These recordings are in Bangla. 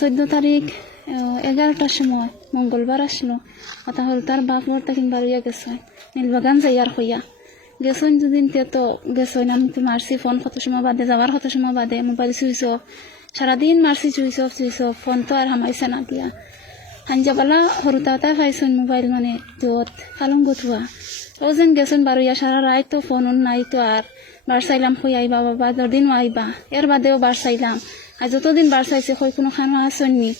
14 তারিখ 11টার সময় মঙ্গলবার আসলো কথা হল তার বাপ ওর তাকে বাড়িয়া গেছে নীলবাগান যাইয়ার হইয়া গেছেন দুদিন তো গেছেন আমি তো মারছি ফোন কত সময় বাদে যাওয়ার কত সময় বাদে মোবাইল সুইচ অফ সারাদিন মারছি সুইচ অফ ফোন তো আর হামাইছে না দিয়া হাঞ্জাবালা সরুতাটা পাইছেন মোবাইল মানে যত কালঙ্গ থোয়া ও যেন গেছেন বারোয়া সারা রাত তো ফোন নাই তো আর বার চাইলাম হই আইবা বাবা দিনও আইবা এর বাদেও বার চাইলাম আর যতদিন বার চাইছে হই কোনো খানো আসেননি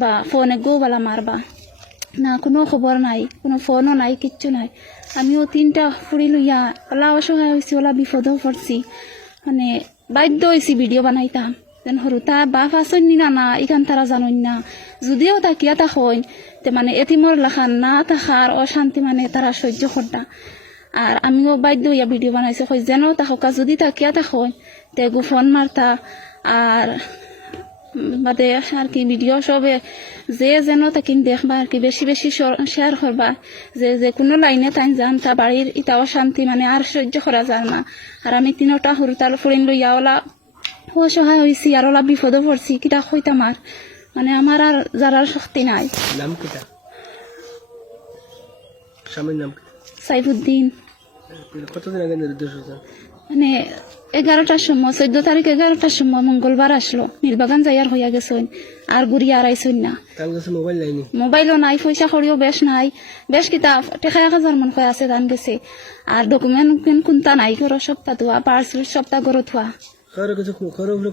বা ফোন গো বালা মারবা না কোনো খবর নাই কোনো ফোনও নাই কিচ্ছু নাই আমিও 3টা ফুড়ি লইয়া ওলা অসহায় হয়েছি ওলা বিপদও পড়ছি মানে বাধ্য হয়েছি ভিডিও বানাইতাম যেন সরুতা বাপ আসেননি না এখান তারা জানই না যদিও তাকিয়া থাকেন তে মানে এতিমর লেখান না থাকার অশান্তি মানে তারা সহ্য করতা আর আমিও বাধ্য হইয়া ভিডিও বানাইছি কই যেন তাহকা যদি তাকিয়া থাকেন তে গো ফোন মারতা আর বাদে আর কি ভিডিও সবে যে যেন তাকে দেখবা আর কি বেশি বেশি শেয়ার করবা যে কোনো লাইনে তাই যান তা বাড়ির ইটা অশান্তি মানে আর সহ্য করা যায় না আর আমি 3টা সরুতাল ফুরিন লইয়া ওলা অসহায় হয়েছি আর ওলা বিপদও পড়ছি কিটা হইতাম আর মানে আমার আর যারার শক্তি নাই নাম কিটা স্বামীর নাম সাইফুদ্দিন কতদিন আগে নির্দেশ হয়েছে মানে 11টার সময় 14 তারিখ 11টার সময় মঙ্গলবার আসলো নীলবাগান যাইয়ার হইয়া গেছেন আর ঘুরিয়ে আর আইসেন না তার কাছে মোবাইল নাইনি মোবাইলও নাই পয়সা করিও বেশ নাই বেশ কিতা 1000 মন কয় আছে দান গেছে আর ডকুমেন্ট কোনটা নাই করো সপ্তাহ ধোয়া পার্সেল সপ্তাহ গরো থোয়া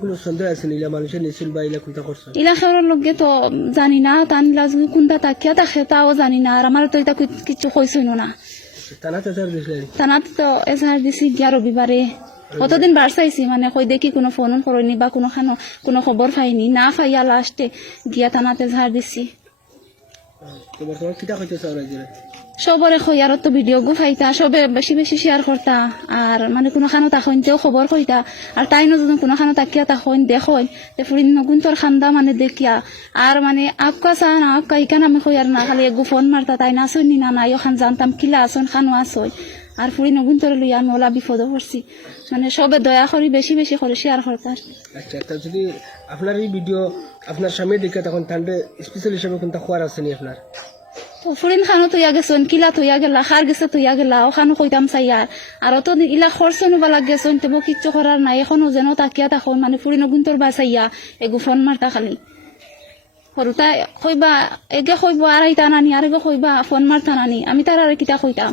কোনো সন্দেহ আছে নিলা মানুষের নিছিল বা ইলা কোনটা করছে ইলা খেয়ার লগে তো জানি না তানলা যদি কোনটা তাকিয়া থাকে তাও জানি না আর আমার তো এটা কিছু কইসইন না থানাতে তো এজাহার দিছি গিয়া রবিবারে কতদিন বার চাইছি মানে কই দেখি কোনো ফোন করেনি বা কোনো খবর পাইনি না পাইয়া লাস্টে গিয়া থানাতে এজাহার দিছি সবরে কইয়ার তো ভিডিও গো ফাইতা সবে বেশি বেশি শেয়ার করতা আর মানে কোনো খানো তখন তেও খবর কইতা আর তাইনো যদি কোনো খানো তাকিয়া তখন দেখুন ফুরিন নগুন তোর খান্দা মানে দেখিয়া আর মানে আপকা চা না আপকা ইকান আমি কইয়ার না খালি এগো ফোন মারতা তাই না আসুন না নাই ওখান জানতাম কিলা আসুন খানো আসই আর ফুরি নগুন তোর লইয়া আমি ওলা বিপদও পড়ছি মানে সবে দয়া করি বেশি বেশি করে শেয়ার করতার। আচ্ছা তা যদি আপনার এই ভিডিও আপনার সামনে দেখে তখন তাহলে স্পেশাল হিসেবে কোনটা খোয়ার আছে নি আপনার তো ফুরিন খানো তুইয়া গেছন কিলা তুইয়া গেলা খার গেছে তুইয়া গেলা ওখানো কইতাম চাইয়ার আর তো ইলা খরচ নিবা গেছন তেব কিচ্ছু করার নাই এখনো যেন তাকিয়া তখন মানে ফুরিন গুন্তর বাঁচাইয়া এগু ফোন মারতা খালি সরুতা কইবা এগে কইব আর আইতা নানি আর এগে কইবা ফোন মারতা নানি আমি তার আর কিতা কইতাম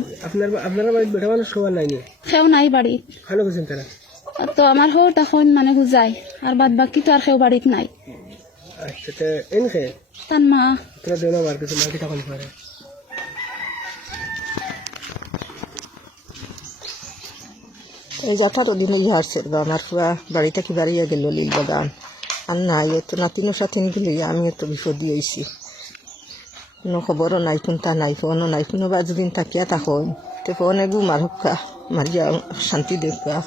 আপনার বাড়িতে বেটা মানুষ খাওয়া নাই খেও নাই বাড়ি ভালো গেছেন তারা তো আমার হোর তখন মানে বুঝাই আর বাদ বাকি তো আর খেও বাড়িত নাই। আচ্ছা তা এনকে তার মা তোরা দেনা মার কিছু মার কিতা কোন করে এই 18 দিন হারছে আমার পুরা বাড়িটা কি বাড়িয়া গেল লীলবাগান আর নাই তো নাতিনোর সাথে গেলে আমিও তো বিপদ দিয়েছি কোনো খবরও নাই কোনটা নাই ফোনও নাই কোনো বা যদিন তাকিয়া তখন তো ফোনে গু মারুকা মারিয়া শান্তি দেখা